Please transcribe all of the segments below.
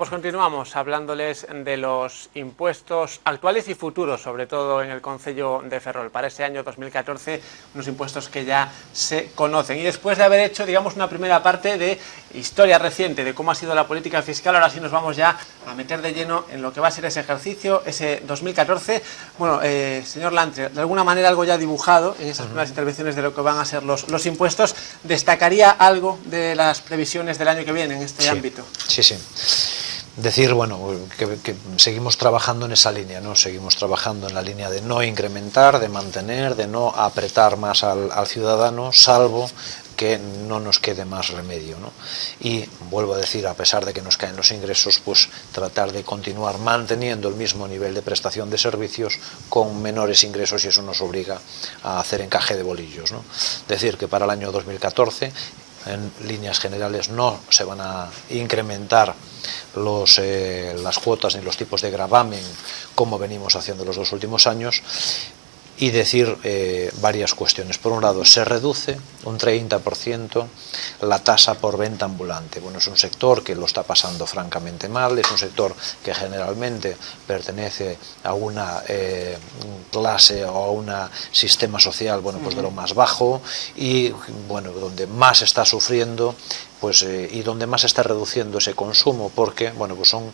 pues continuamos hablándoles de los impuestos actuales y futuros, sobre todo en el concello de Ferrol. Para ese año 2014, unos impuestos que ya se conocen. Y después de haber hecho, digamos, una primera parte de historia reciente de cómo ha sido la política fiscal, ahora sí nos vamos ya a meter de lleno en lo que va a ser ese ejercicio, ese 2014. Bueno, señor Lantre, de alguna manera algo ya dibujado en esas primeras intervenciones de lo que van a ser los impuestos. ¿Destacaría algo de las previsiones del año que viene en este ámbito? Sí. Decir, bueno, que seguimos trabajando en esa línea, ¿no? Seguimos trabajando en la línea de no incrementar, de mantener, de no apretar más al ciudadano, salvo que no nos quede más remedio, ¿no? Y vuelvo a decir, a pesar de que nos caen los ingresos, pues tratar de continuar manteniendo el mismo nivel de prestación de servicios con menores ingresos, y eso nos obliga a hacer encaje de bolillos, ¿no? Decir que para el año 2014, en líneas generales, no se van a incrementar las cuotas ni los tipos de gravamen como venimos haciendo los dos últimos años. Y decir varias cuestiones. Por un lado, se reduce un 30% la tasa por venta ambulante. Bueno, es un sector que lo está pasando francamente mal, es un sector que generalmente pertenece a una clase o a un sistema social, bueno, pues de lo más bajo, y bueno, donde más está sufriendo, pues, y donde más se está reduciendo ese consumo, porque bueno, pues son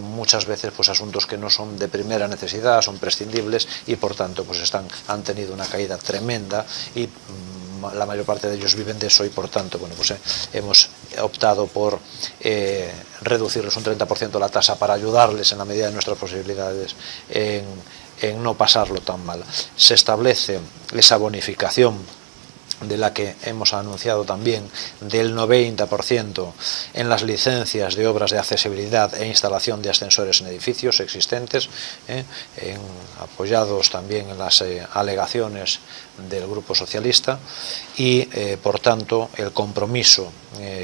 muchas veces pues asuntos que no son de primera necesidad, son prescindibles, y por tanto pues han tenido una caída tremenda, y la mayor parte de ellos viven de eso, y por tanto bueno, pues hemos optado por reducirles un 30% la tasa para ayudarles en la medida de nuestras posibilidades en no pasarlo tan mal. Se establece esa bonificación de la que hemos anunciado también, del 90% en las licencias de obras de accesibilidad e instalación de ascensores en edificios existentes, apoyados también en las alegaciones del Grupo Socialista, y por tanto el compromiso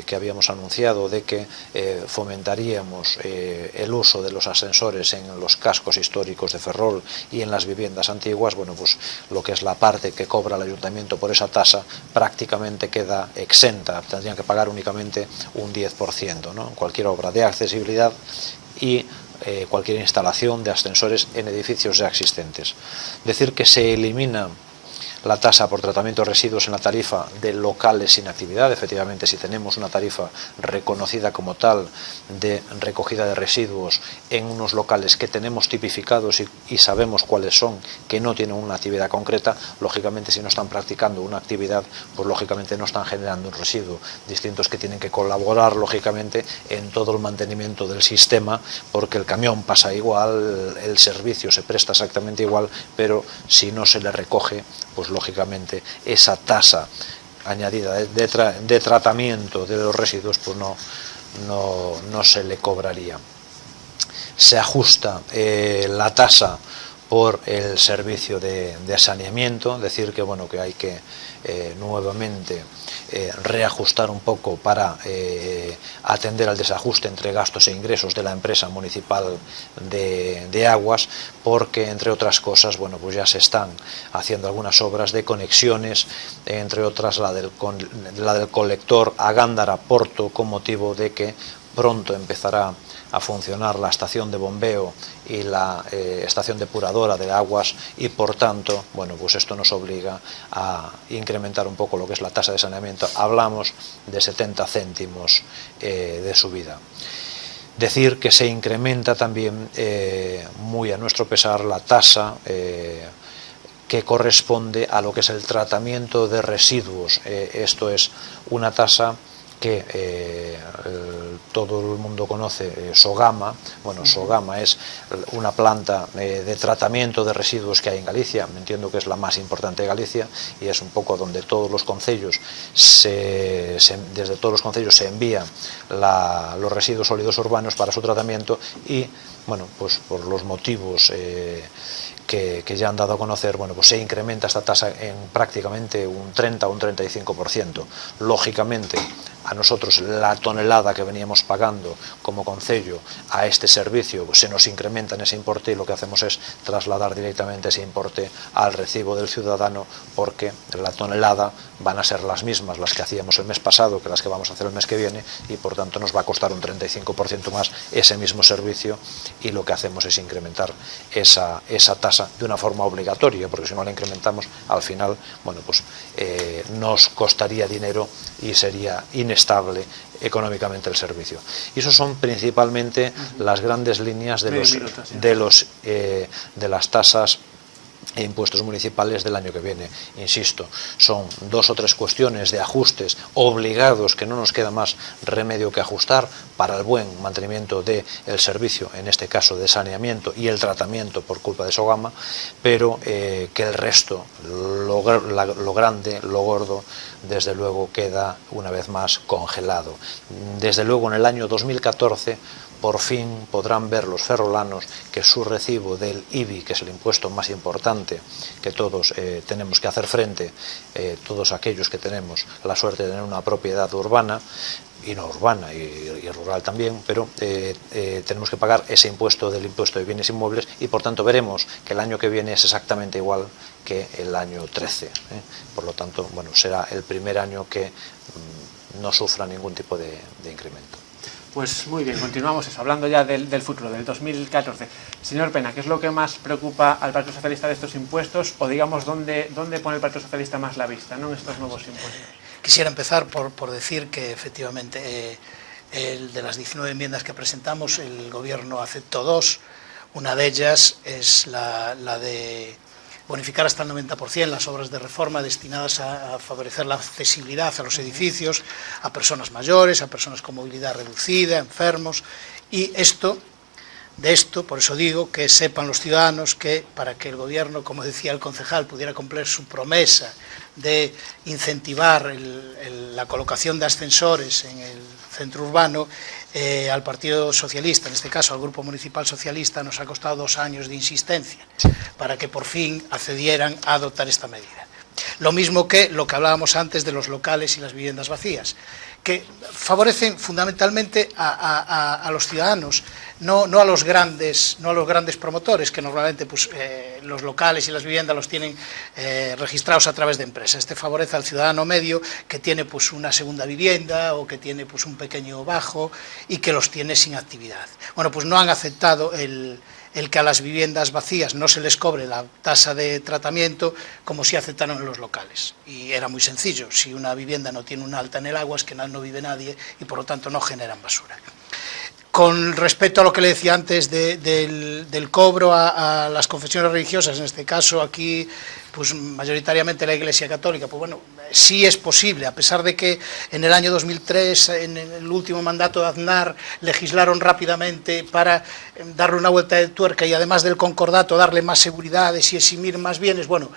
que habíamos anunciado de que fomentaríamos el uso de los ascensores en los cascos históricos de Ferrol y en las viviendas antiguas. Bueno, pues lo que es la parte que cobra el ayuntamiento por esa tasa prácticamente queda exenta, tendrían que pagar únicamente un 10%, ¿no? Cualquier obra de accesibilidad y cualquier instalación de ascensores en edificios ya existentes. Decir que se elimina la tasa por tratamiento de residuos en la tarifa de locales sin actividad. Efectivamente, si tenemos una tarifa reconocida como tal de recogida de residuos en unos locales que tenemos tipificados y sabemos cuáles son, que no tienen una actividad concreta, lógicamente si no están practicando una actividad, pues lógicamente no están generando un residuo. Distintos que tienen que colaborar lógicamente en todo el mantenimiento del sistema, porque el camión pasa igual, el servicio se presta exactamente igual, pero si no se le recoge, pues lógicamente esa tasa añadida de tratamiento de los residuos pues no se le cobraría. Se ajusta la tasa por el servicio de saneamiento, decir que bueno, que hay que nuevamente reajustar un poco para atender al desajuste entre gastos e ingresos de la empresa municipal de aguas, porque entre otras cosas, bueno, pues ya se están haciendo algunas obras de conexiones, entre otras la del colector a Gándara-Porto, con motivo de que pronto empezará a funcionar la estación de bombeo y la estación depuradora de aguas, y por tanto, bueno, pues esto nos obliga a incrementar un poco lo que es la tasa de saneamiento. Hablamos de 70 céntimos de subida. Decir que se incrementa también, muy a nuestro pesar, la tasa que corresponde a lo que es el tratamiento de residuos. Esto es una tasa que todo el mundo conoce, Sogama. Bueno, Sogama es una planta de tratamiento de residuos que hay en Galicia, me entiendo que es la más importante de Galicia, y es un poco donde todos los concellos desde todos los concellos se envían los residuos sólidos urbanos para su tratamiento, y bueno, pues por los motivos que ya han dado a conocer, bueno, pues se incrementa esta tasa en prácticamente un 30 o un 35%. Lógicamente, a nosotros la tonelada que veníamos pagando como concello a este servicio se nos incrementa en ese importe, y lo que hacemos es trasladar directamente ese importe al recibo del ciudadano, porque la tonelada van a ser las mismas las que hacíamos el mes pasado que las que vamos a hacer el mes que viene, y por tanto nos va a costar un 35% más ese mismo servicio, y lo que hacemos es incrementar esa tasa de una forma obligatoria, porque si no la incrementamos al final, bueno, pues nos costaría dinero y sería inestable económicamente el servicio. Y eso son principalmente las grandes líneas de las tasas e impuestos municipales del año que viene. Insisto, son 2 o 3 cuestiones de ajustes obligados que no nos queda más remedio que ajustar para el buen mantenimiento del servicio, en este caso de saneamiento y el tratamiento por culpa de Sogama, pero que el resto, lo grande, lo gordo, desde luego queda una vez más congelado. Desde luego en el año 2014 por fin podrán ver los ferrolanos que su recibo del IBI, que es el impuesto más importante que todos tenemos que hacer frente, todos aquellos que tenemos la suerte de tener una propiedad urbana, y no urbana y rural también, pero tenemos que pagar ese impuesto del impuesto de bienes inmuebles, y por tanto veremos que el año que viene es exactamente igual que el año 13. Por lo tanto, bueno, será el primer año que no sufra ningún tipo de incremento. Pues muy bien, continuamos eso, hablando ya del futuro, del 2014. Señor Pena, ¿qué es lo que más preocupa al Partido Socialista de estos impuestos? O digamos, ¿dónde pone el Partido Socialista más la vista, ¿no?, en estos nuevos impuestos? Quisiera empezar por decir que efectivamente de las 19 enmiendas que presentamos, el Gobierno aceptó 2. Una de ellas es la de bonificar hasta el 90% las obras de reforma destinadas a favorecer la accesibilidad a los edificios, a personas mayores, a personas con movilidad reducida, enfermos, y de esto, por eso digo, que sepan los ciudadanos que para que el Gobierno, como decía el concejal, pudiera cumplir su promesa de incentivar la colocación de ascensores en el centro urbano, al Partido Socialista, en este caso al Grupo Municipal Socialista, nos ha costado 2 años de insistencia para que por fin accedieran a adoptar esta medida. Lo mismo que lo que hablábamos antes de los locales y las viviendas vacías, que favorecen fundamentalmente a los ciudadanos, no a los grandes promotores, que normalmente pues, los locales y las viviendas los tienen registrados a través de empresas. Este favorece al ciudadano medio que tiene pues, una segunda vivienda o que tiene pues, un pequeño bajo y que los tiene sin actividad. Bueno, pues no han aceptado el que a las viviendas vacías no se les cobre la tasa de tratamiento como si aceptaron en los locales. Y era muy sencillo, si una vivienda no tiene un alta en el agua es que no vive nadie y por lo tanto no generan basura. Con respecto a lo que le decía antes del cobro a las confesiones religiosas, en este caso aquí pues mayoritariamente la Iglesia Católica, pues bueno, sí es posible, a pesar de que en el año 2003, en el último mandato de Aznar, legislaron rápidamente para darle una vuelta de tuerca y además del concordato darle más seguridades y eximir más bienes. Bueno,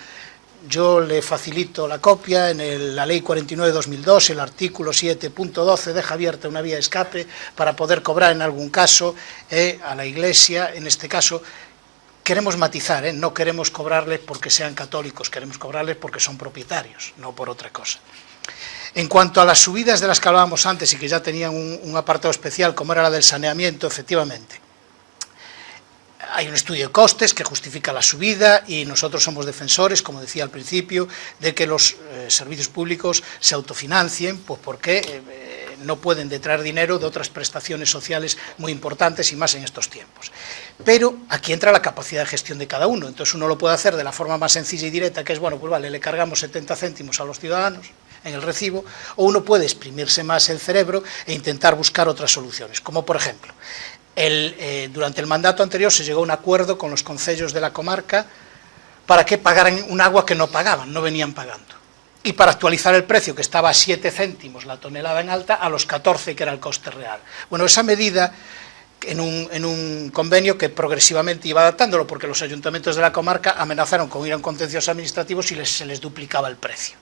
yo le facilito la copia, en la Ley 49/2002, el artículo 7.12 deja abierta una vía de escape para poder cobrar en algún caso a la Iglesia, en este caso. Queremos matizar, no queremos cobrarles porque sean católicos, queremos cobrarles porque son propietarios, no por otra cosa. En cuanto a las subidas de las que hablábamos antes y que ya tenían un apartado especial, como era la del saneamiento, efectivamente, hay un estudio de costes que justifica la subida y nosotros somos defensores, como decía al principio, de que los servicios públicos se autofinancien, pues porque no pueden detraer dinero de otras prestaciones sociales muy importantes y más en estos tiempos. Pero aquí entra la capacidad de gestión de cada uno, entonces uno lo puede hacer de la forma más sencilla y directa, que es, bueno, pues vale, le cargamos 70 céntimos a los ciudadanos en el recibo, o uno puede exprimirse más el cerebro e intentar buscar otras soluciones, como por ejemplo, durante el mandato anterior se llegó a un acuerdo con los concellos de la comarca para que pagaran un agua que no pagaban, no venían pagando. Y para actualizar el precio, que estaba a 7 céntimos la tonelada en alta, a los 14, que era el coste real. Bueno, esa medida, en un convenio que progresivamente iba adaptándolo, porque los ayuntamientos de la comarca amenazaron con ir a un contencioso administrativo si se les duplicaba el precio.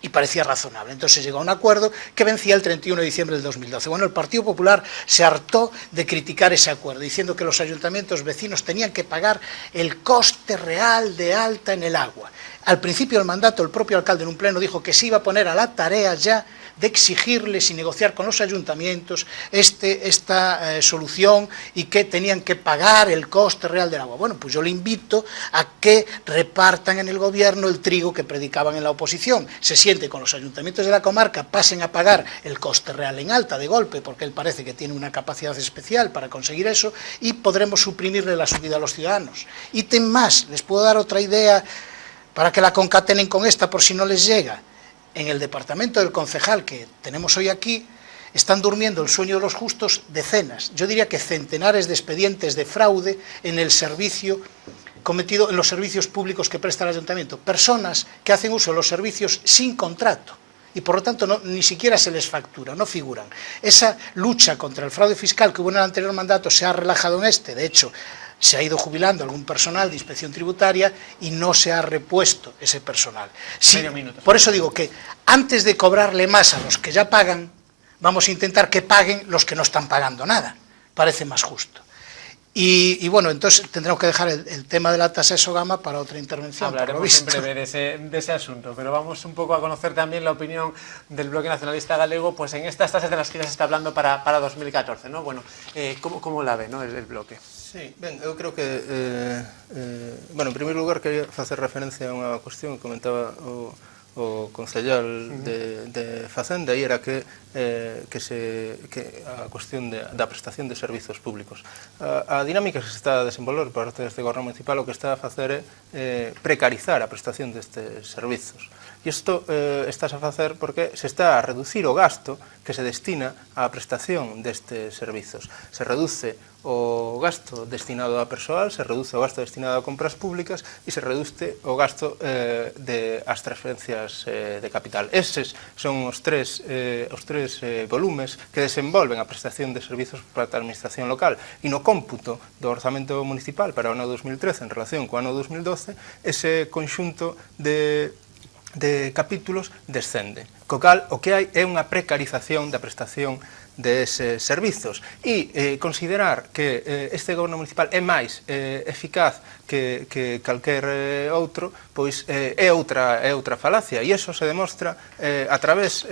Y parecía razonable. Entonces se llegó a un acuerdo que vencía el 31 de diciembre del 2012. Bueno, el Partido Popular se hartó de criticar ese acuerdo, diciendo que los ayuntamientos vecinos tenían que pagar el coste real de alta en el agua. Al principio del mandato, el propio alcalde en un pleno dijo que se iba a poner a la tarea ya de exigirles y negociar con los ayuntamientos esta solución y que tenían que pagar el coste real del agua. Bueno, pues yo le invito a que repartan en el gobierno el trigo que predicaban en la oposición. Se siente con los ayuntamientos de la comarca, pasen a pagar el coste real en alta de golpe, porque él parece que tiene una capacidad especial para conseguir eso, y podremos suprimirle la subida a los ciudadanos. Ítem más, les puedo dar otra idea para que la concatenen con esta por si no les llega. En el departamento del concejal que tenemos hoy aquí, están durmiendo el sueño de los justos decenas, yo diría que centenares de expedientes de fraude en el servicio cometido en los servicios públicos que presta el ayuntamiento. Personas que hacen uso de los servicios sin contrato y por lo tanto ni siquiera se les factura, no figuran. Esa lucha contra el fraude fiscal que hubo en el anterior mandato se ha relajado en este, de hecho, se ha ido jubilando algún personal de inspección tributaria y no se ha repuesto ese personal. Sí, por eso digo que antes de cobrarle más a los que ya pagan, vamos a intentar que paguen los que no están pagando nada. Parece más justo. Y bueno, entonces tendremos que dejar el tema de la tasa ESO-GAMA para otra intervención. Hablaremos en breve de ese asunto, pero vamos un poco a conocer también la opinión del Bloque Nacionalista Galego pues en estas tasas de las que ya se está hablando para 2014, ¿no? Bueno, ¿cómo la ve, ¿no? el bloque? Sí, ben, eu creo que, bueno, en primeiro lugar, quería facer referencia a unha cuestión que comentaba o concellal de Facenda, e era que a cuestión da prestación de servizos públicos. A dinámica que se está a desenvolver por parte deste goberno municipal o que está a facer é precarizar a prestación destes servizos. E isto está a facer porque se está a reducir o gasto que se destina á prestación destes servizos. Se reduce o gasto destinado a persoal, se reduce o gasto destinado a compras públicas e se reduce o gasto ás transferencias de capital. Eses son os tres volumes que desenvolven a prestación de servizos para a administración local, e no cómputo do orzamento municipal para o ano 2013 en relación co ano 2012 ese conxunto de capítulos descende. Co cal, o que hai é unha precarización da prestación deses servizos e considerar que este goberno municipal é máis eficaz que calquer outro, pois é outra falacia, e iso se demostra a través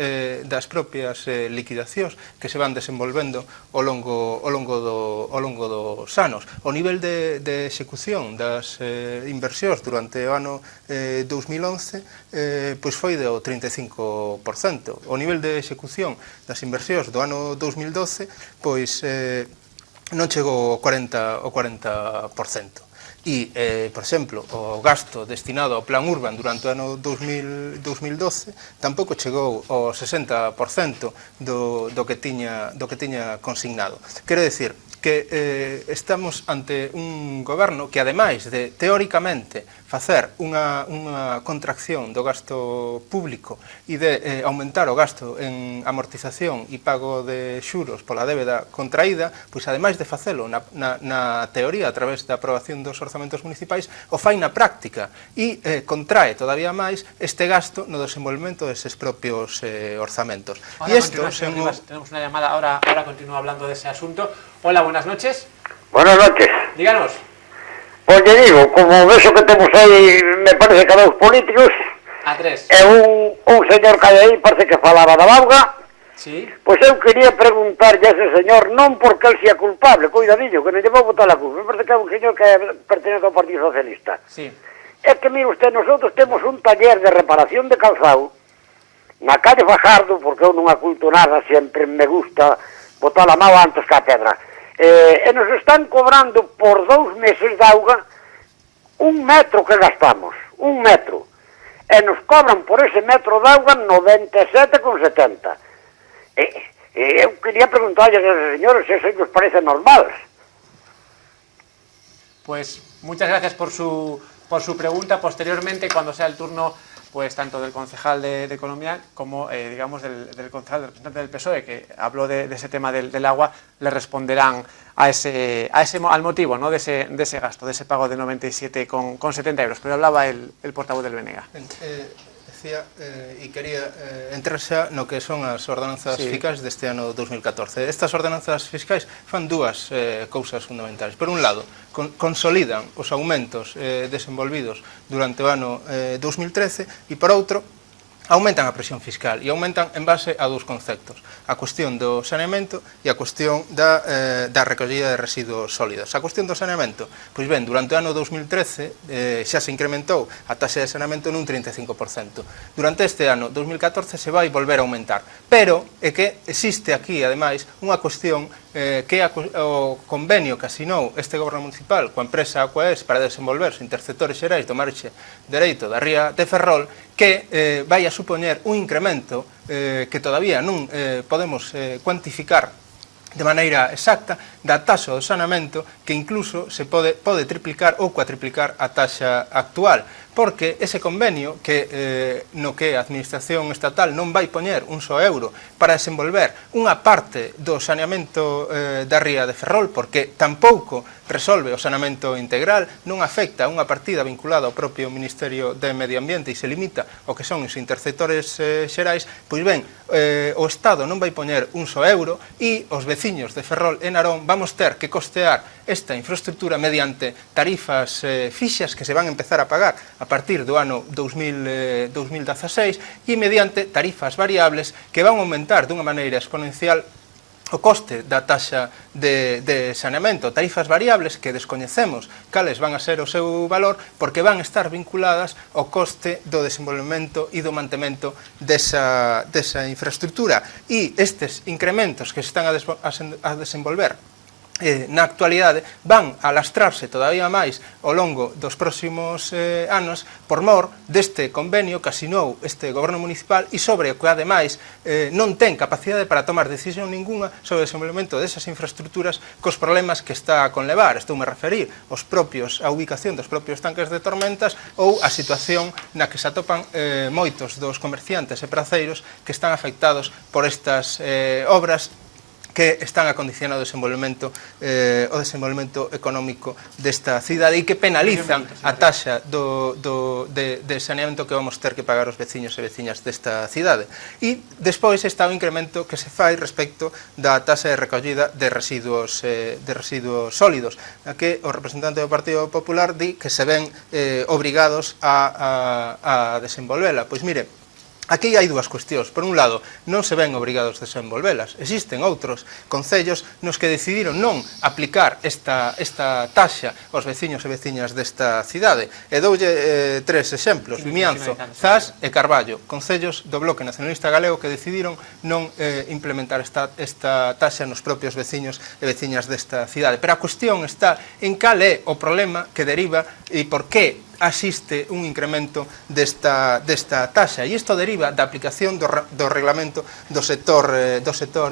das propias liquidacións que se van desenvolvendo ao longo dos anos. O nivel de execución das inversións durante o ano 2011 pois foi do 35%. O nivel de execución das inversións do ano 2012 pois non chegou ao 40%. E, por exemplo, o gasto destinado ao Plan Urban durante o ano 2012 tampouco chegou ao 60% do que tiña consignado. Quero dicir que estamos ante un goberno que, ademais de, teóricamente, facer unha contracción do gasto público e de aumentar o gasto en amortización e pago de xuros pola débeda contraída, pois, ademais de facelo na teoría a través da aprobación dos orzamentos municipais, o fai na práctica e contrae todavía máis este gasto no desenvolvemento deses propios orzamentos. Tenemos una llamada, ahora continúa hablando de ese asunto. Hola, buenas noches. Buenas noches. Díganos. Pues te digo, como eso que temos aí, me parece que a dos políticos, A tres. e un señor que hai aí, parece que falaba da Bauga, Sí. pois eu quería preguntarlle a ese señor, non porque el sea culpable, cuidadillo, que non lle vou botar a culpa, me parece que é un señor que pertenece ao Partido Socialista. Sí. É que, mire usted, nosotros temos un taller de reparación de calzado na calle Fajardo, porque eu non aculto nada, sempre me gusta botar a mão antes que a pedra. E nos están cobrando por 2 meses de auga 1 metro que gastamos, 1 metro. E nos cobran por ese metro de auga 97,70. Eu quería preguntarle a esos señores se eso nos parece normal. Pues muchas gracias por su pregunta. Posteriormente, cuando sea el turno, pues tanto del concejal de Economía como, digamos, del concejal, del representante del PSOE, que habló de ese tema del agua, le responderán al motivo, ¿no?, de ese gasto, de ese pago de 97,70 euros. Pero hablaba el portavoz del BNG. É dicía, e quería entrar xa no que son as ordenanzas fiscais deste ano 2014. Estas ordenanzas fiscais fan dúas cousas fundamentais. Por un lado, consolidan os aumentos desenvolvidos durante o ano 2013 e, por outro, aumentan a presión fiscal e aumentan en base a dous conceptos, a cuestión do saneamento e a cuestión da recollida de residuos sólidos. A cuestión do saneamento, pois ben, durante o ano 2013 xa se incrementou a taxa de saneamento nun 35%. Durante este ano 2014 se vai volver a aumentar, pero é que existe aquí, ademais, unha cuestión que é o convenio que asinou este goberno municipal coa empresa Aquaes para desenvolverse interceptores xerais do marxe dereito da ría de Ferrol, que vai a supoñer un incremento que todavía non podemos cuantificar de maneira exacta da taxa do saneamento, que incluso se pode triplicar ou cuatriplicar a taxa actual, porque ese convenio no que a Administración estatal non vai poñer un só euro para desenvolver unha parte do saneamento da ría de Ferrol, porque tampouco resolve o saneamento integral, non afecta unha partida vinculada ao propio Ministerio de Medio Ambiente e se limita ao que son os interceptores xerais, pois ben, o Estado non vai poñer un só euro e os veciños de Ferrol e Narón vamos ter que costear esta infraestructura mediante tarifas fixas que se van a empezar a pagar a partir do ano 2016 e mediante tarifas variables que van a aumentar dunha maneira exponencial o coste da taxa de saneamento, tarifas variables que descoñecemos cales van a ser o seu valor porque van a estar vinculadas ao coste do desenvolvemento e do mantemento desa infraestructura e estes incrementos que se están a desenvolver na actualidade van a lastrarse todavía máis ao longo dos próximos anos por mor deste convenio que asinou este goberno municipal e sobre o que ademais non ten capacidade para tomar decisión ninguna sobre o desenvolvemento desas infraestructuras cos problemas que está a conlevar. Estoume a referir a ubicación dos propios tanques de tormentas ou a situación na que se atopan moitos dos comerciantes e praceiros que están afectados por estas obras que están a condicionar o desenvolvemento económico desta cidade e que penalizan a taxa de saneamento que vamos ter que pagar os veciños e veciñas desta cidade. E despois está o incremento que se fai respecto da taxa de recollida de residuos sólidos, a que o representante do Partido Popular di que se ven obrigados a desenvolvela. Pois mire, aquí hai dúas cuestións. Por un lado, non se ven obrigados a desenvolvelas. Existen outros concellos nos que decidiron non aplicar esta taxa aos veciños e veciñas desta cidade. E doulle tres exemplos. Vimianzo, Zas e Carballo, concellos do Bloque Nacionalista Galego que decidiron non implementar esta taxa nos propios veciños e veciñas desta cidade. Pero a cuestión está en cal é o problema que deriva e por que asiste un incremento desta taxa e isto deriva da aplicación do reglamento do sector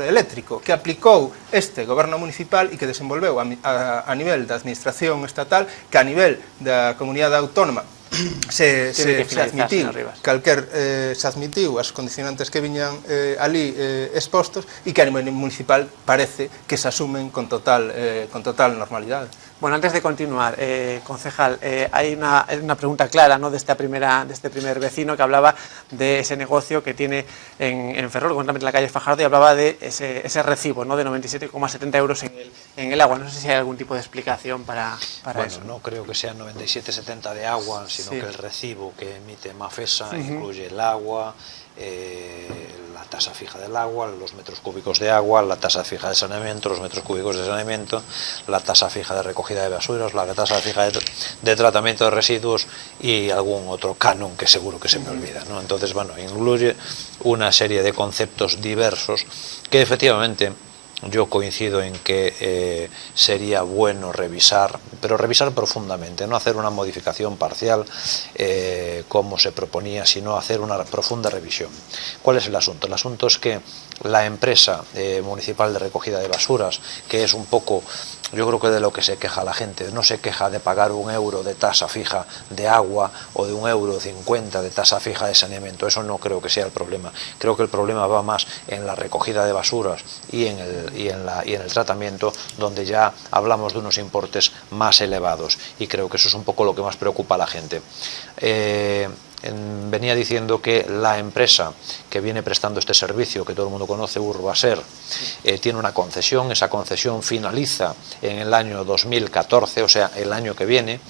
eléctrico que aplicou este goberno municipal e que desenvolveu a nivel da administración estatal que a nivel da comunidade autónoma se admitiu as condicionantes que viñan ali expostos e que a nivel municipal parece que se asumen con total normalidade. Bueno, antes de continuar, concejal, hay una pregunta clara, ¿no?, de este primer vecino que hablaba de ese negocio que tiene en Ferrol, concretamente en la calle Fajardo, y hablaba de ese recibo, ¿no?, de 97,70 euros en el agua. No sé si hay algún tipo de explicación para eso. Bueno, no creo que sean 97,70 de agua, sino que el recibo que emite Mafesa incluye el agua, la tasa fija del agua, los metros cúbicos de agua, la tasa fija de saneamiento, los metros cúbicos de saneamiento, la tasa fija de recogida de basuras, la tasa fija de tratamiento de residuos y algún otro canon que seguro que se me olvida, ¿no? Entonces, bueno, incluye una serie de conceptos diversos que efectivamente yo coincido en que sería bueno revisar, pero revisar profundamente, no hacer una modificación parcial como se proponía, sino hacer una profunda revisión. ¿Cuál es el asunto? El asunto es que la empresa municipal de recogida de basuras, que es un poco, yo creo que de lo que se queja la gente, no se queja de pagar €1 de tasa fija de agua o de €1,50 de tasa fija de saneamiento, eso no creo que sea el problema. Creo que el problema va más en la recogida de basuras y en el tratamiento, donde ya hablamos de unos importes más elevados, y creo que eso es un poco lo que más preocupa a la gente. venía diciendo que la empresa que viene prestando este servicio, que todo el mundo conoce, Urbaser, tiene una concesión. Esa concesión finaliza en el año 2014, o sea, el año que viene,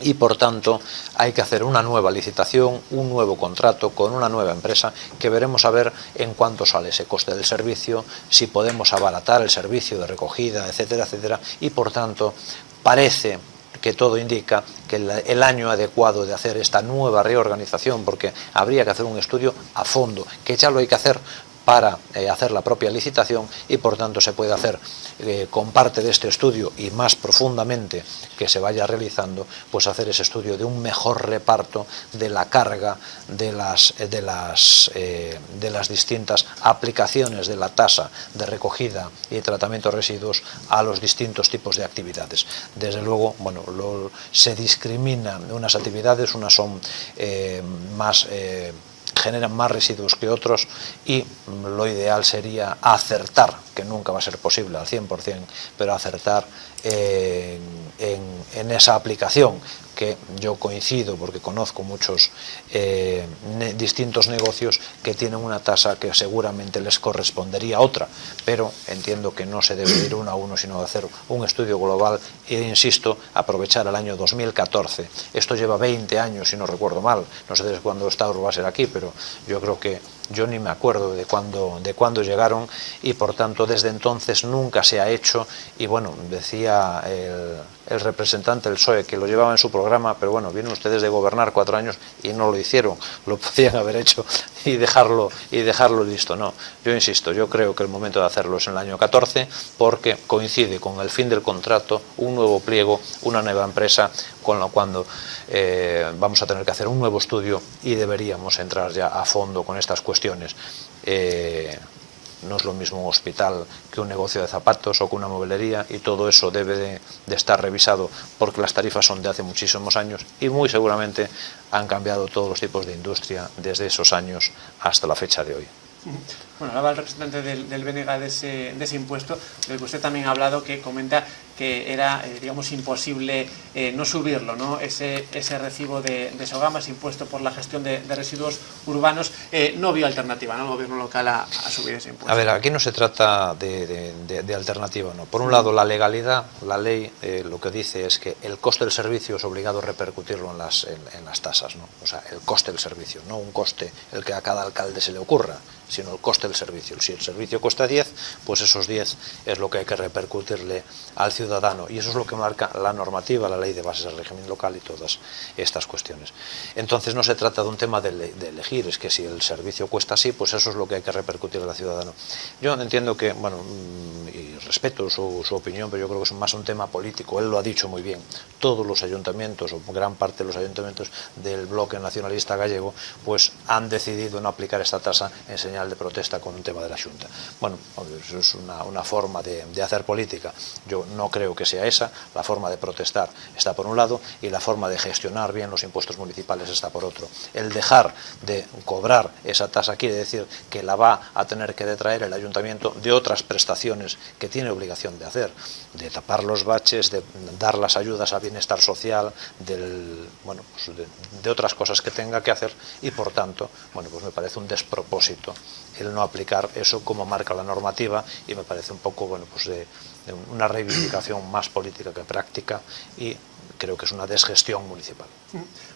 y por tanto hay que hacer una nueva licitación, un nuevo contrato con una nueva empresa, que veremos a ver en cuánto sale ese coste del servicio, si podemos abaratar el servicio de recogida, etcétera, etcétera, y por tanto parece que todo indica que el año adecuado de hacer esta nueva reorganización, porque habría que hacer un estudio a fondo, que ya lo hay que hacer para hacer la propia licitación, y por tanto se puede hacer con parte de este estudio y más profundamente que se vaya realizando, pues hacer ese estudio de un mejor reparto de la carga de las distintas aplicaciones de la tasa de recogida y tratamiento de residuos a los distintos tipos de actividades. Desde luego, bueno, se discriminan unas actividades, unas son generan más residuos que otros, y lo ideal sería acertar, que nunca va a ser posible al 100%, pero acertar en esa aplicación, que yo coincido porque conozco muchos distintos negocios que tienen una tasa que seguramente les correspondería otra, pero entiendo que no se debe ir uno a uno, sino hacer un estudio global e, insisto, aprovechar el año 2014. Esto lleva 20 años, si no recuerdo mal, no sé desde cuándo está Urbaser aquí, pero yo creo que yo ni me acuerdo de cuándo llegaron, y por tanto desde entonces nunca se ha hecho. Y bueno, decía el representante del PSOE que lo llevaba en su programa, pero bueno, vienen ustedes de gobernar 4 años y no lo hicieron, lo podían haber hecho y dejarlo listo. No, yo insisto, yo creo que el momento de hacerlo es en el año 14, porque coincide con el fin del contrato, un nuevo pliego, una nueva empresa, con lo cual vamos a tener que hacer un nuevo estudio y deberíamos entrar ya a fondo con estas cuestiones. No es lo mismo un hospital que un negocio de zapatos o que una mueblería, y todo eso debe de estar revisado, porque las tarifas son de hace muchísimos años y muy seguramente han cambiado todos los tipos de industria desde esos años hasta la fecha de hoy. Bueno, hablaba el representante del BNG de ese impuesto, del que usted también ha hablado, que comenta que era, digamos, imposible no subirlo, ¿no? Ese recibo de Sogama, ese impuesto por la gestión de residuos urbanos, no vio alternativa, ¿no?, el gobierno local a subir ese impuesto. A ver, aquí no se trata de alternativa, ¿no? Por un lado, la legalidad, la ley lo que dice es que el coste del servicio es obligado a repercutirlo en las tasas, ¿no? O sea, el coste del servicio, no un coste el que a cada alcalde se le ocurra, sino el coste del servicio. Si el servicio cuesta 10, pues esos 10 es lo que hay que repercutirle al ciudadano, y eso es lo que marca la normativa, la ley de bases del régimen local y todas estas cuestiones. Entonces no se trata de un tema de elegir, es que si el servicio cuesta así, pues eso es lo que hay que repercutir al ciudadano. Yo entiendo que, bueno, y respeto su opinión, pero yo creo que es más un tema político. Él lo ha dicho muy bien, todos los ayuntamientos, o gran parte de los ayuntamientos del bloque nacionalista gallego, pues han decidido no aplicar esta tasa en señal de protesta con un tema de la Xunta. Bueno, eso es una forma de hacer política. Yo no creo que sea esa. La forma de protestar está por un lado, y la forma de gestionar bien los impuestos municipales está por otro. El dejar de cobrar esa tasa quiere decir que la va a tener que detraer el ayuntamiento de otras prestaciones que tiene obligación de hacer, de tapar los baches, de dar las ayudas a bienestar social, bueno, pues de otras cosas que tenga que hacer, y por tanto, bueno, pues me parece un despropósito el no aplicar eso como marca la normativa, y me parece un poco, bueno, pues de una reivindicación más política que práctica, y creo que es una desgestión municipal.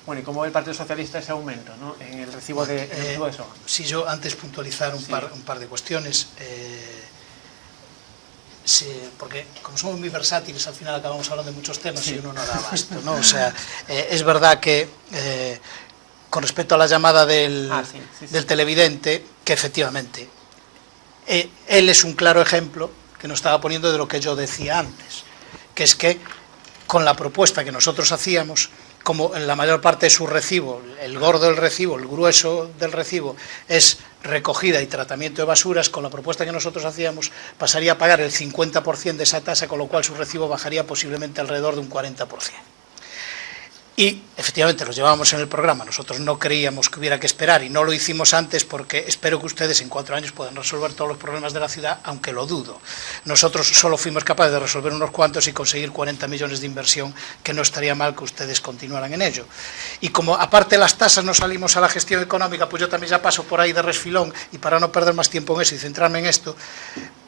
Bueno, ¿y cómo ve el Partido Socialista ese aumento, ¿no?, en el recibo de eso? Si yo antes puntualizar un par de cuestiones, porque como somos muy versátiles, al final acabamos hablando de muchos temas y uno no da abasto, ¿no? O sea, es verdad que con respecto a la llamada del televidente, que efectivamente él es un claro ejemplo que nos estaba poniendo de lo que yo decía antes, que es que con la propuesta que nosotros hacíamos, como en la mayor parte de su recibo, el gordo del recibo, el grueso del recibo, es recogida y tratamiento de basuras, con la propuesta que nosotros hacíamos pasaría a pagar el 50% de esa tasa, con lo cual su recibo bajaría posiblemente alrededor de un 40%. Y efectivamente los llevábamos en el programa. Nosotros no creíamos que hubiera que esperar y no lo hicimos antes porque espero que ustedes en 4 años puedan resolver todos los problemas de la ciudad, aunque lo dudo. Nosotros solo fuimos capaces de resolver unos cuantos y conseguir 40 millones de inversión, que no estaría mal que ustedes continuaran en ello. Y como aparte de las tasas no salimos a la gestión económica, pues yo también ya paso por ahí de resfilón, y para no perder más tiempo en eso y centrarme en esto,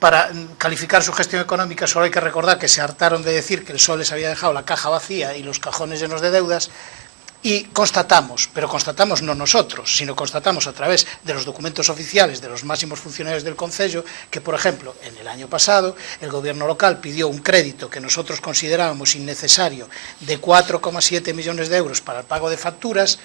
para calificar su gestión económica solo hay que recordar que se hartaron de decir que el PSOE les había dejado la caja vacía y los cajones llenos de deudas, y constatamos, pero constatamos no nosotros, sino constatamos a través de los documentos oficiales de los máximos funcionarios del Concello, que, por ejemplo, en el año pasado, el gobierno local pidió un crédito que nosotros considerábamos innecesario de 4,7 millones de euros para el pago de facturas,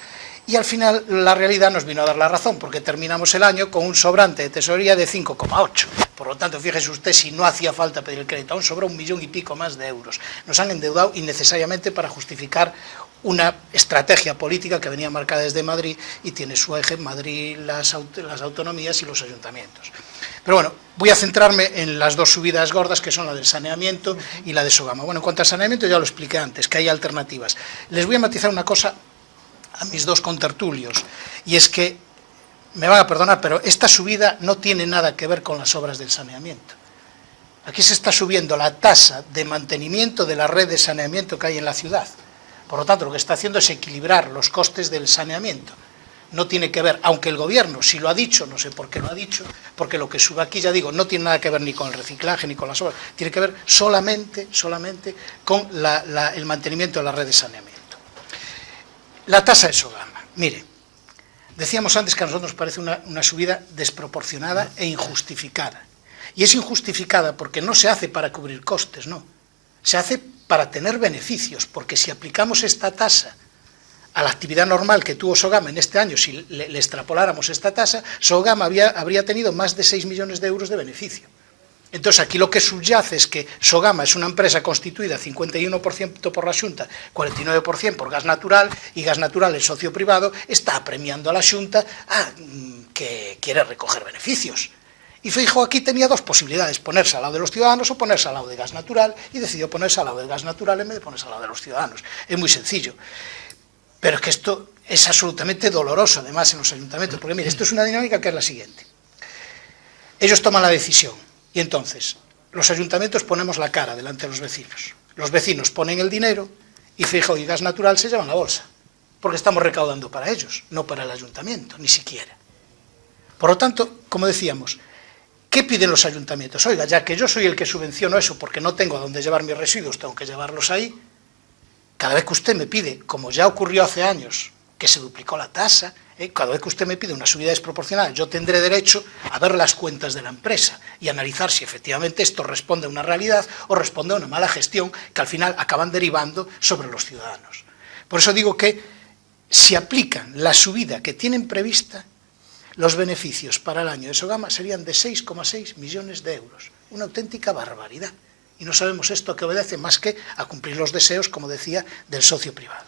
y al final la realidad nos vino a dar la razón, porque terminamos el año con un sobrante de tesorería de 5,8. Por lo tanto, fíjese usted, si no hacía falta pedir el crédito, aún sobró 1 millón y pico más de euros. Nos han endeudado innecesariamente para justificar una estrategia política que venía marcada desde Madrid y tiene su eje en Madrid, las autonomías y los ayuntamientos. Pero bueno, voy a centrarme en las dos subidas gordas, que son la del saneamiento y la de Sogama. Bueno, en cuanto al saneamiento ya lo expliqué antes, que hay alternativas. Les voy a matizar una cosa a mis dos contertulios, y es que, me van a perdonar, pero esta subida no tiene nada que ver con las obras del saneamiento. Aquí se está subiendo la tasa de mantenimiento de la red de saneamiento que hay en la ciudad. Por lo tanto, lo que está haciendo es equilibrar los costes del saneamiento. No tiene que ver, aunque el gobierno sí lo ha dicho, no sé por qué lo ha dicho, porque lo que sube aquí, ya digo, no tiene nada que ver ni con el reciclaje ni con las obras, tiene que ver solamente con el mantenimiento de la red de saneamiento. La tasa de Sogama. Mire, decíamos antes que a nosotros nos parece una subida desproporcionada e injustificada. Y es injustificada porque no se hace para cubrir costes, no. Se hace para tener beneficios, porque si aplicamos esta tasa a la actividad normal que tuvo Sogama en este año, si le extrapoláramos esta tasa, Sogama habría tenido más de 6 millones de euros de beneficio. Entonces, aquí lo que subyace es que Sogama es una empresa constituida 51% por la Xunta, 49% por gas natural, y gas natural, el socio privado, está premiando a la Xunta que quiere recoger beneficios. Y Feijóo aquí tenía dos posibilidades, ponerse al lado de los ciudadanos o ponerse al lado de gas natural, y decidió ponerse al lado de gas natural en vez de ponerse al lado de los ciudadanos. Es muy sencillo. Pero es que esto es absolutamente doloroso, además, en los ayuntamientos, porque mire, esto es una dinámica que es la siguiente. Ellos toman la decisión, y entonces los ayuntamientos ponemos la cara delante de los vecinos ponen el dinero, y Feijóo y gas natural se llevan la bolsa, porque estamos recaudando para ellos, no para el ayuntamiento, ni siquiera. Por lo tanto, como decíamos, ¿qué piden los ayuntamientos? Oiga, ya que yo soy el que subvenciono eso porque no tengo a dónde llevar mis residuos, tengo que llevarlos ahí, cada vez que usted me pide, como ya ocurrió hace años, que se duplicó la tasa, cada vez que usted me pide una subida desproporcionada, yo tendré derecho a ver las cuentas de la empresa y analizar si efectivamente esto responde a una realidad o responde a una mala gestión que al final acaban derivando sobre los ciudadanos. Por eso digo que si aplican la subida que tienen prevista, los beneficios para el año de Sogama serían de 6,6 millones de euros. Una auténtica barbaridad. Y no sabemos esto a qué obedece más que a cumplir los deseos, como decía, del socio privado.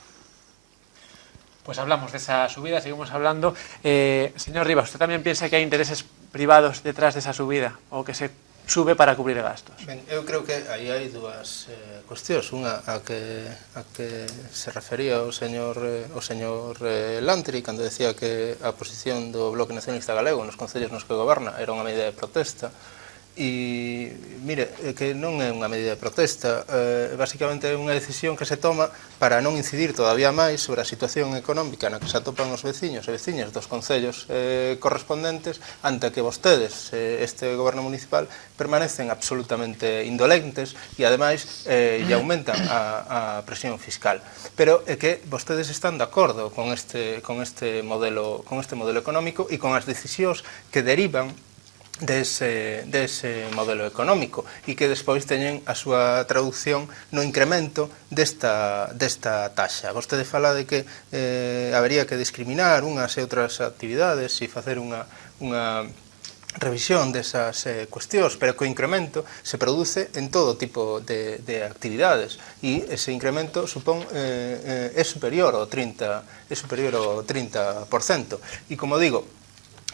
Pues hablamos de esa subida, seguimos hablando. Señor Rivas, ¿usted también piensa que hay intereses privados detrás de esa subida o que se sube para cubrir gastos? Ben, eu creo que aí hai dúas cuestións. Unha a que se refería o señor Lantri cando decía que a posición do Bloque Nacionalista Galego nos concellos nos que goberna era unha medida de protesta. E, mire, que non é unha medida de protesta, basicamente é unha decisión que se toma para non incidir todavía máis sobre a situación económica na que se atopan os veciños e veciñas dos concellos correspondentes, ante que vostedes, este goberno municipal, permanecen absolutamente indolentes e, ademais, lle aumentan a presión fiscal. Pero é que vostedes están de acordo con este modelo económico e con as decisións que derivan dese modelo económico e que despois teñen a súa traducción no incremento desta taxa. Vostede fala de que habería que discriminar unhas e outras actividades e facer unha revisión desas cuestións, pero que o incremento se produce en todo tipo de actividades e ese incremento supón é superior ao 30%. E como digo,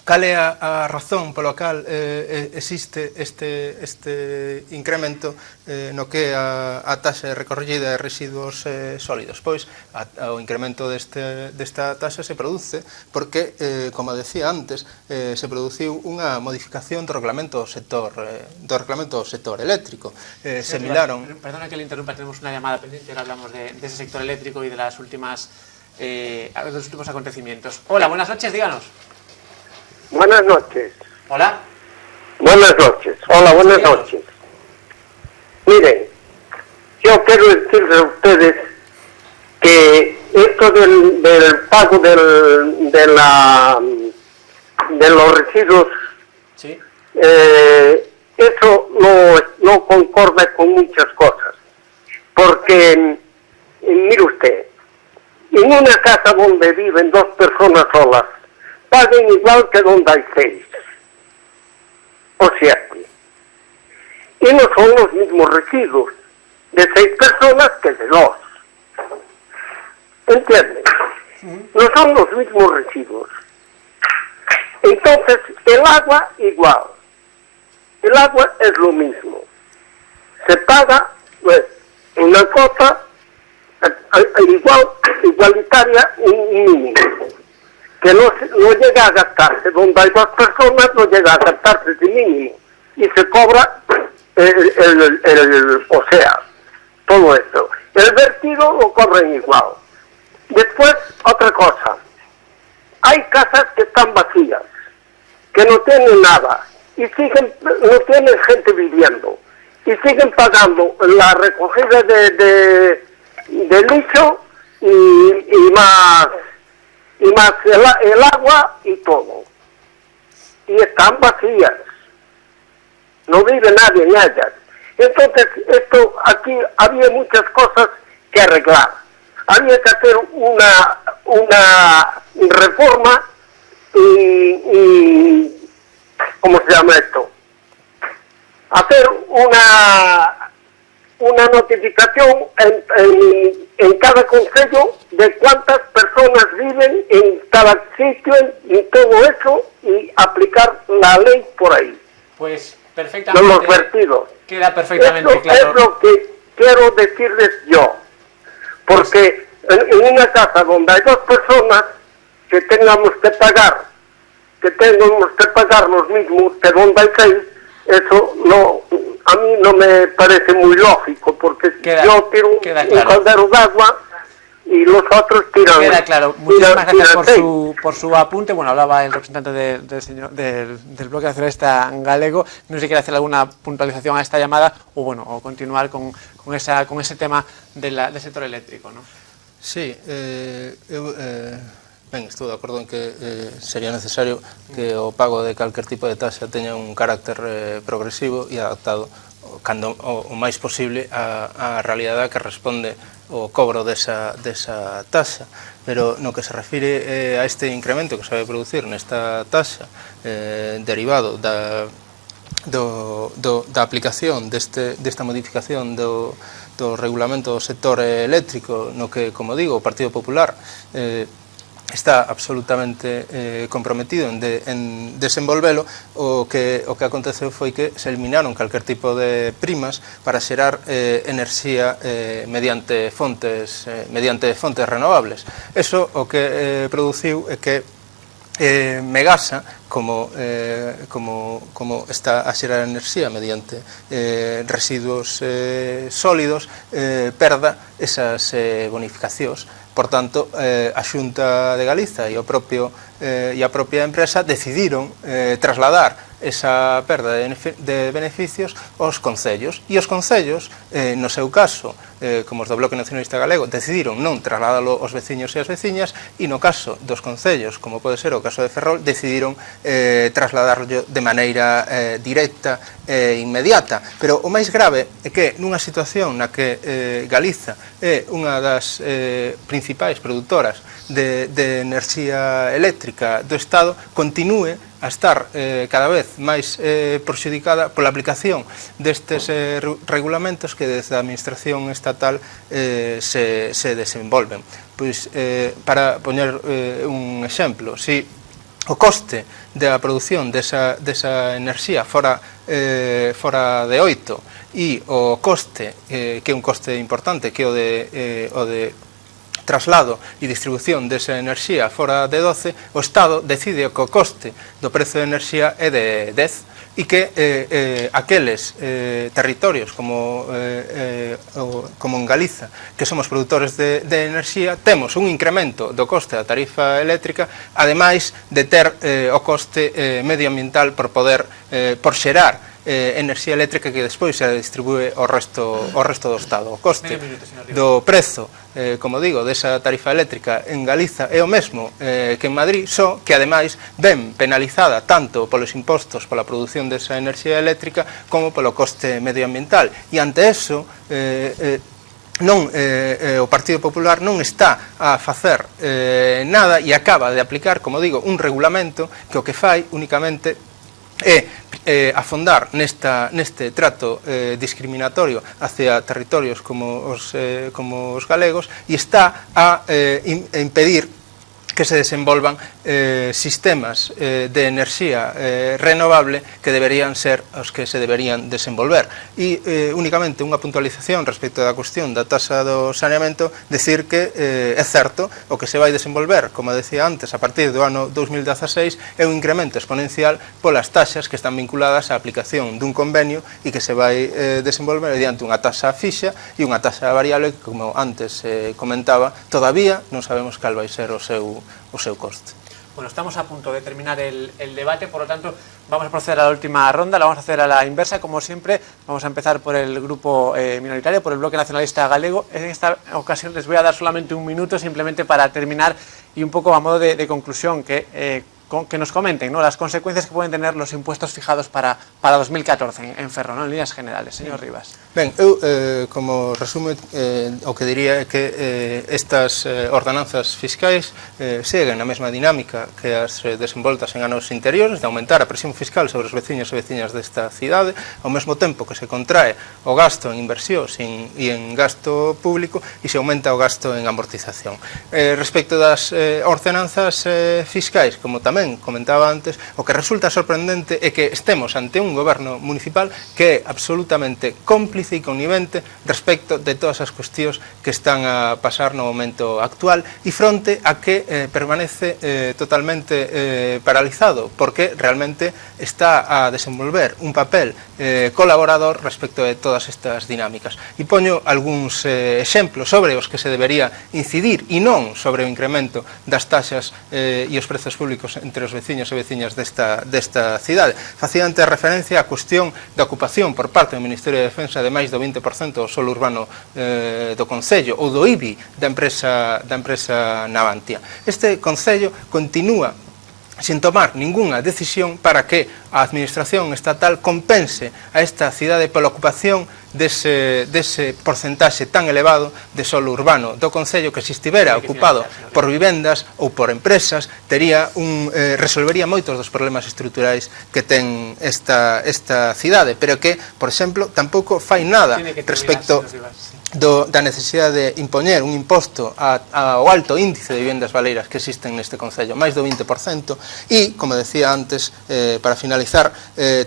Cal é a razón pola cal existe este incremento no que a taxa de recollida de residuos sólidos? Pois o incremento desta taxa se produce porque, como decía antes, se produciu unha modificación do reglamento do sector eléctrico. Se milaron... Perdona que le interrumpa, tenemos una llamada pendiente, ahora hablamos de ese sector eléctrico y de los últimos acontecimientos. Hola, buenas noches, díganos. Buenas noches. Hola. Buenas noches. Hola, buenas noches. Miren, yo quiero decirles a ustedes que esto del pago de los residuos, Sí. eso no concorda con muchas cosas. Porque, mire usted, en una casa donde viven 2 personas solas, paguen igual que donde hay 6 o 7. Y no son los mismos residuos de 6 personas que de 2. ¿Entienden? No son los mismos residuos. Entonces, el agua igual. El agua es lo mismo. Se paga una cuota igualitaria, un mínimo. Que no llega a gastarse, donde hay 2 personas no llega a gastarse ese mínimo y se cobra o sea, todo esto. El vertido lo cobran igual. Después, otra cosa, hay casas que están vacías, que no tienen nada y no tienen gente viviendo y siguen pagando la recogida de lixo y más el agua y todo. Y están vacías. No vive nadie en ellas. Entonces, aquí había muchas cosas que arreglar. Había que hacer una reforma y ¿cómo se llama esto? Hacer una notificación en cada concello de cuántas personas viven en cada sitio y todo eso y aplicar la ley por ahí. Pues perfectamente. De los vertidos. Queda perfectamente Eso claro. es lo que quiero decirles yo. Porque en una casa donde hay 2 personas que tengamos que pagar los mismos que donde hay 6, eso no, a mí no me parece muy lógico, porque yo tiro un caldero de agua y los otros tiran. Queda claro. Muchísimas gracias por su apunte. Bueno, hablaba el representante del bloque nacionalista galego. No sé si quiere hacer alguna puntualización a esta llamada o continuar con ese tema del sector eléctrico, ¿no? Sí, estou de acordo en que sería necesario que o pago de calquer tipo de taxa teña un carácter progresivo e adaptado o máis posible á realidade que responde o cobro desa taxa. Pero no que se refire a este incremento que se vai producir nesta taxa derivado da aplicación desta modificación do regulamento do sector eléctrico, no que, como digo, o Partido Popular está absolutamente comprometido en desenvolvelo. O que aconteceu foi que se eliminaron calquer tipo de primas para xerar enerxía mediante fontes renovables. Eso o que produciu é que Megasa, como está a xerar enerxía mediante residuos sólidos, perda esas bonificacións. Por tanto, a Xunta de Galiza e a propia empresa decidiron trasladar esa perda de beneficios aos concellos. E os concellos, no seu caso, como os do Bloque Nacionalista Galego, decidiron non trasladalo aos veciños e as veciñas, e no caso dos concellos, como pode ser o caso de Ferrol, decidiron trasladarlo de maneira directa e inmediata. Pero o máis grave é que nunha situación na que Galiza é unha das principais produtoras de enerxía eléctrica do Estado, continúe a estar cada vez máis perxudicada pola aplicación destes regulamentos que desde a Administración estatal se desenvolven. Pois, para poñer un exemplo, si o coste da produción desa enerxía fora de 8 e o coste, que é un coste importante, que é o de traslado e distribución desa enerxía fora de 12, o Estado decide que o coste do prezo de enerxía é de 10 e que aqueles territorios como en Galiza, que somos produtores de enerxía, temos un incremento do coste da tarifa eléctrica, ademais de ter o coste medioambiental por xerar enerxía eléctrica que despois se distribúe ao resto do Estado. O coste do prezo, como digo, desa tarifa eléctrica en Galiza é o mesmo que en Madrid, só que ademais ven penalizada tanto polos impostos pola produción desa enerxía eléctrica como polo coste medioambiental. E ante eso, o Partido Popular non está a facer nada e acaba de aplicar, como digo, un regulamento que o que fai únicamente é afondar neste trato discriminatorio hacia territorios como os galegos e está a impedir que se desenvolvan sistemas de enerxía renovable que deberían ser os que se deberían desenvolver. E únicamente unha puntualización respecto da cuestión da taxa do saneamento, decir que é certo o que se vai desenvolver, como decía antes, a partir do ano 2016 é un incremento exponencial polas taxas que están vinculadas á aplicación dun convenio e que se vai desenvolver mediante unha taxa fixa e unha taxa variable que, como antes comentaba, todavía non sabemos cal vai ser o seu coste. Bueno, estamos a punto de terminar el debate, por lo tanto vamos a proceder a la última ronda, la vamos a hacer a la inversa, como siempre. Vamos a empezar por el grupo minoritario, por el Bloque Nacionalista Galego. En esta ocasión les voy a dar solamente un minuto, simplemente para terminar y un poco a modo de conclusión, que nos comenten, ¿no?, las consecuencias que pueden tener los impuestos fijados para 2014 en Ferrol, ¿no?, en líneas generales. Señor Rivas. Ben, eu, como resumo, o que diría é que estas ordenanzas fiscais seguen a mesma dinámica que as desenvoltas en anos interiores, de aumentar a presión fiscal sobre os veciños e veciñas desta cidade, ao mesmo tempo que se contrae o gasto en inversións e en gasto público e se aumenta o gasto en amortización. Respecto das ordenanzas fiscais, como tamén comentaba antes, o que resulta sorprendente é que estemos ante un goberno municipal que é absolutamente cómplice e connivente respecto de todas as cuestións que están a pasar no momento actual e fronte a que permanece totalmente paralizado, porque realmente está a desenvolver un papel colaborador respecto de todas estas dinámicas. E poño algúns exemplos sobre os que se debería incidir e non sobre o incremento das taxas e os prezos públicos entre os veciños e veciñas desta cidade. Facía antes referencia á cuestión da ocupación por parte do Ministerio de Defensa de máis do 20% do solo urbano do Concello ou do IBI da empresa Navantia. Este Concello continúa sin tomar ninguna decisión para que a administración estatal compense a esta cidade pola ocupación dese porcentaxe tan elevado de solo urbano do Concello, que se estivera ocupado por vivendas ou por empresas resolvería moitos dos problemas estruturais que ten esta cidade, pero que, por exemplo, tampouco fai nada respecto da necesidade de impoñer un imposto ao alto índice de vivendas baleiras que existen neste Concello, máis do 20%, e, como decía antes, para finalizar,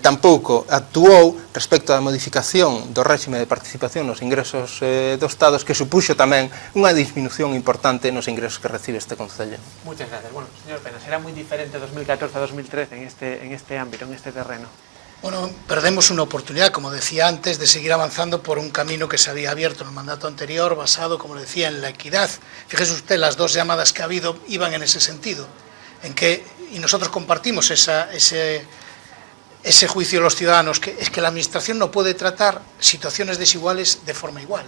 tampouco actuou respecto á modificación do réxime de participación nos ingresos do Estado, que supuxo tamén unha disminución importante nos ingresos que recibe este Concello. Muchas gracias. Bueno, señor Pena, será muy diferente 2014 a 2013 en este ámbito, en este terreno. Bueno, perdemos una oportunidad, como decía antes, de seguir avanzando por un camino que se había abierto en el mandato anterior, basado, como decía, en la equidad. Fíjese usted, las dos llamadas que ha habido iban en ese sentido, y nosotros compartimos ese juicio de los ciudadanos, que es que la Administración no puede tratar situaciones desiguales de forma igual.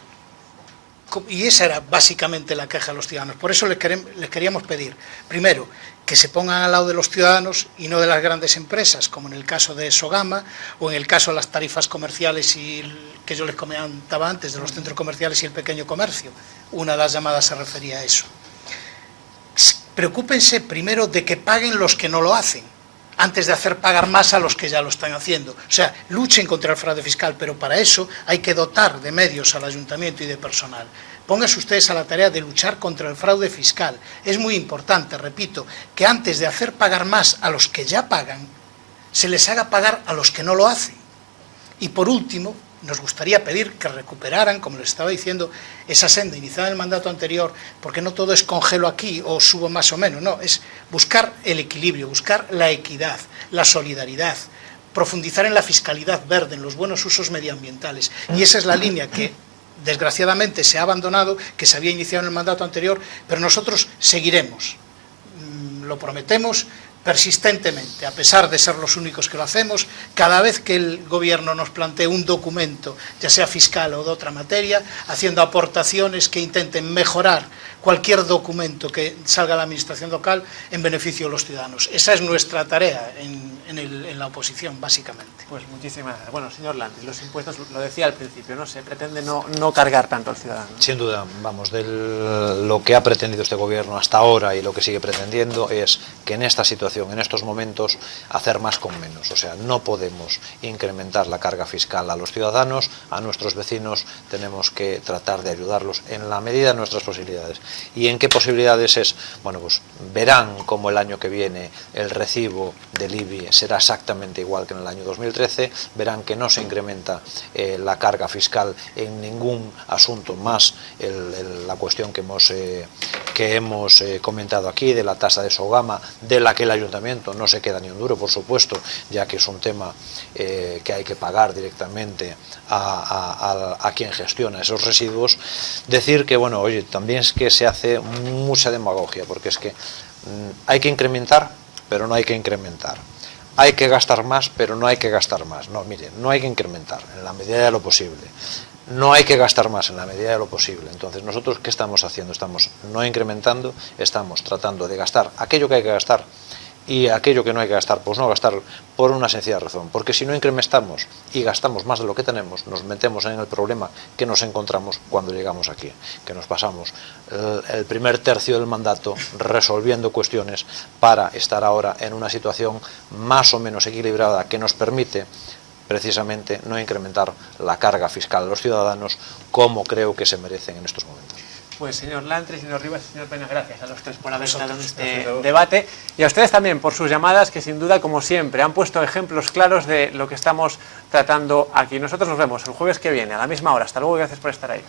Y esa era básicamente la queja de los ciudadanos. Por eso les queríamos pedir, primero, que se pongan al lado de los ciudadanos y no de las grandes empresas, como en el caso de Sogama o en el caso de las tarifas comerciales que yo les comentaba antes, de los centros comerciales y el pequeño comercio. Una de las llamadas se refería a eso. Preocúpense primero de que paguen los que no lo hacen, antes de hacer pagar más a los que ya lo están haciendo. O sea, luchen contra el fraude fiscal, pero para eso hay que dotar de medios al ayuntamiento y de personal. pónganse ustedes a la tarea de luchar contra el fraude fiscal. Es muy importante, repito, que antes de hacer pagar más a los que ya pagan, se les haga pagar a los que no lo hacen. Y por último, nos gustaría pedir que recuperaran, como les estaba diciendo, esa senda iniciada en el mandato anterior, porque no todo es congelo aquí o subo más o menos, no, es buscar el equilibrio, buscar la equidad, la solidaridad, profundizar en la fiscalidad verde, en los buenos usos medioambientales. Y esa es la línea que desgraciadamente se ha abandonado, que se había iniciado en el mandato anterior, pero nosotros seguiremos, lo prometemos, persistentemente, a pesar de ser los únicos que lo hacemos, cada vez que el Gobierno nos plantee un documento, ya sea fiscal o de otra materia, haciendo aportaciones que intenten mejorar cualquier documento que salga de la Administración local en beneficio de los ciudadanos. Esa es nuestra tarea en la oposición, básicamente. Pues muchísimas gracias. Bueno, señor Landry, los impuestos, lo decía al principio, ¿no? Se pretende no cargar tanto al ciudadano. Sin duda, vamos, lo que ha pretendido este Gobierno hasta ahora y lo que sigue pretendiendo es que en esta situación, en estos momentos, hacer más con menos. O sea, no podemos incrementar la carga fiscal a los ciudadanos, a nuestros vecinos, tenemos que tratar de ayudarlos en la medida de nuestras posibilidades. ¿Y en qué posibilidades es? Bueno, pues verán como el año que viene el recibo del IBI será exactamente igual que en el año 2013, verán que no se incrementa la carga fiscal en ningún asunto más, la cuestión que hemos comentado aquí, de la tasa de Sogama, de la que el Ayuntamiento no se queda ni un duro, por supuesto, ya que es un tema que hay que pagar directamente a quien gestiona esos residuos. Decir que, bueno, oye, también es que se hace mucha demagogia, porque es que hay que incrementar, pero no hay que incrementar. Hay que gastar más, pero no hay que gastar más. No, mire, no hay que incrementar en la medida de lo posible. No hay que gastar más en la medida de lo posible. Entonces, ¿nosotros qué estamos haciendo? Estamos no incrementando, estamos tratando de gastar aquello que hay que gastar, y aquello que no hay que gastar, pues no gastar, por una sencilla razón, porque si no incrementamos y gastamos más de lo que tenemos, nos metemos en el problema que nos encontramos cuando llegamos aquí, que nos pasamos el primer tercio del mandato resolviendo cuestiones para estar ahora en una situación más o menos equilibrada que nos permite precisamente no incrementar la carga fiscal a los ciudadanos como creo que se merecen en estos momentos. Pues señor Landry, señor Rivas y señor Peña, gracias a los tres por haber estado en este debate y a ustedes también por sus llamadas que sin duda, como siempre, han puesto ejemplos claros de lo que estamos tratando aquí. Nosotros nos vemos el jueves que viene a la misma hora. Hasta luego y gracias por estar ahí.